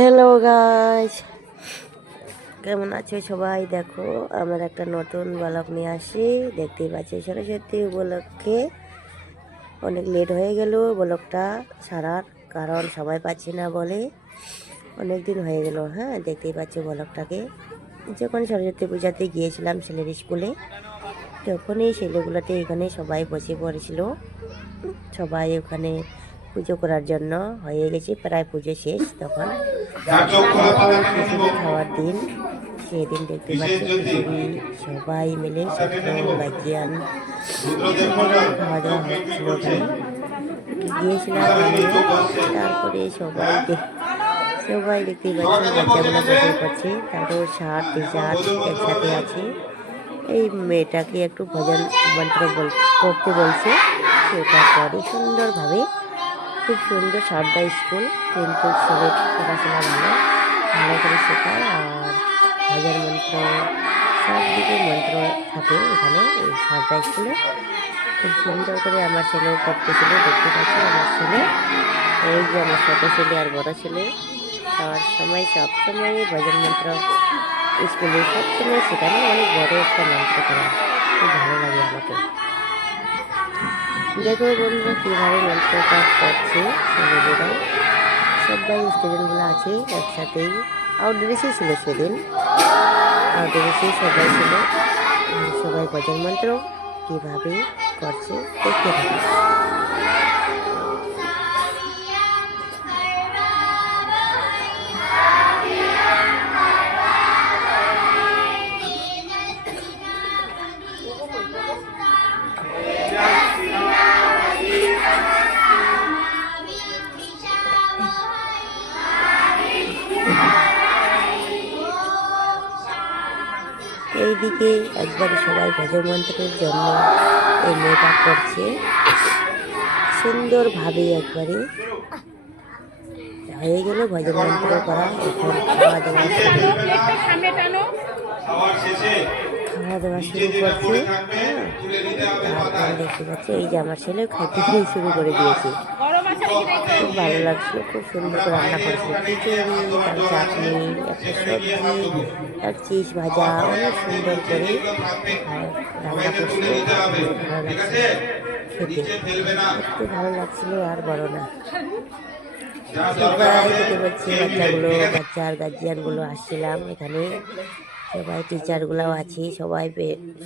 Hello guys, কেমন আছো সবাই? দেখো আমার একটা নতুন ব্লগ নিয়ে আসি। দেখতেই পাচ্ছি সরস্বতী উপলক্ষে অনেক লেট হয়ে গেল ব্লগটা ছাড়ার, কারণ সবাই পাচ্ছি না বলে অনেক দিন হয়ে গেল। হ্যাঁ, দেখতেই পাচ্ছি ব্লগটাকে। যখন সরস্বতী পূজাতে গিয়েছিলাম ছেলের স্কুলে, তখনই ছেলেগুলোতে এখানে সবাই বসে পড়েছিল। সবাই ওখানে পুজো করার জন্য হয়ে গেছে, প্রায় পুজো শেষ। তখন খিচুড়ি খাওয়ার দিন, সেদিন দেখতে পাচ্ছি খিচুড়ি সবাই মিলে সেদ্ধ গাজিয়ান সবাই মিলে খাওয়া দাওয়া হচ্ছিল ওখানে। গিয়েছিলাম আমিও। তারপরে সবাই দেখতেই পাচ্ছি বাচ্চাগুলো বসে পড়ছে, তারপর স্যার টিচার একসাথে আছে। এই মেয়েটাকে একটু ভজন মন্ত্র করতে বলছে, সেটা করে সুন্দরভাবে। খুব সুন্দর সারদা স্কুল, কিন্তু ছেলে পড়াশোনা ভালো করে শেখায়। আর ভজন মন্ত্র সব দিকে মন্ত্র থাকে এখানে এই সারদা স্কুলে। খুব সুন্দর করে আমার ছেলেও করতেছিল, দেখতে পাচ্ছি আমার ছেলে। এই যে আমার ছোটো ছেলে আর বড় ছেলে সবসময় ভজন মন্ত্র স্কুলে সবসময় শেখানো, অনেক বড় একটা মন্ত্র করা। খুব ভালো লাগে আমাকে। দেখো বন্ধুরা কীভাবে মন্ত্রটা করছে ছেলেমেয়েরা। সবাই স্টুডেন্টগুলো আছে একসাথেই। আউটডোরেসেই ছিল সেদিন, আউটডোরেসেই সবাই ছিল। সবাই ভজন মন্ত্র কীভাবে করছে দেখতে থাকি। এইদিকে একবারে সবাই ভজন মন্ত্রের জন্য এই মেয়েটা করছে সুন্দরভাবে। একবারে হয়ে গেল ভজন মন্ত্র করা। এখন খাওয়া দাওয়া শুরু করছে। হ্যাঁ, তারপরে দেখতে পাচ্ছি এই যে আমার ছেলে খাইতে শুরু করে দিয়েছে। খুব ভালো লাগছিল, খুব সুন্দর করে রান্না করেছিল। খিচুড়ি, তার চাটনি, একটা সবজি, তার চিজ ভাজা, অনেক সুন্দর করে রান্না করছিল। ভালো লাগছিল খেতে, একটু ভালো লাগছিল আর বড় না। সবাই খেতে পাচ্ছি, বাচ্চার গার্জিয়ানগুলো আসছিলাম এখানে। সবাই টিচারগুলোও আছে,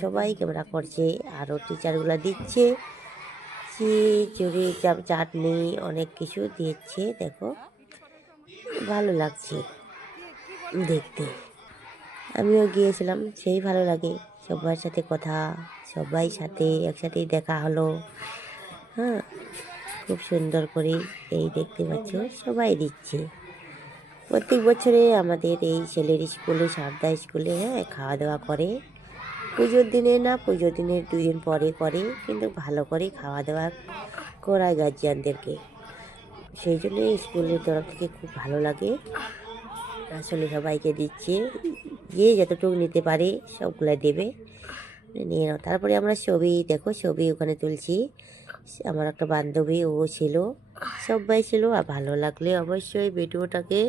সবাই ক্যামেরা করছে, আরও টিচারগুলো দিচ্ছে খিচুড়ি, চাটনি, অনেক কিছু দিচ্ছে। দেখো ভালো লাগছে দেখতে। আমিও গিয়েছিলাম, সেই ভালো লাগে সবার সাথে কথা, সবাই সাথে একসাথেই দেখা হলো। হ্যাঁ, খুব সুন্দর করে এই দেখতে পাচ্ছ সবাই দিচ্ছে। প্রত্যেক বছরে আমাদের এই ছেলের স্কুলে, সারদা স্কুলে, হ্যাঁ, খাওয়া দাওয়া করে। পুজোর দিনে না, পুজোর দিনের 2 দিন পরে করে, কিন্তু ভালো করে খাওয়া দাওয়া করায় গার্জিয়ানদেরকে। সেই জন্য স্কুলের তরফ থেকে খুব ভালো লাগে। আসলে সবাইকে দিচ্ছে, যে যতটুকু নিতে পারে সবগুলো দেবে, নিয়ে নাও। তারপরে আমরা ছবি ওখানে তুলছি। আমার একটা বান্ধবী ও ছিল, সবাই ছিল। আর ভালো লাগলে অবশ্যই ভিডিওটাকে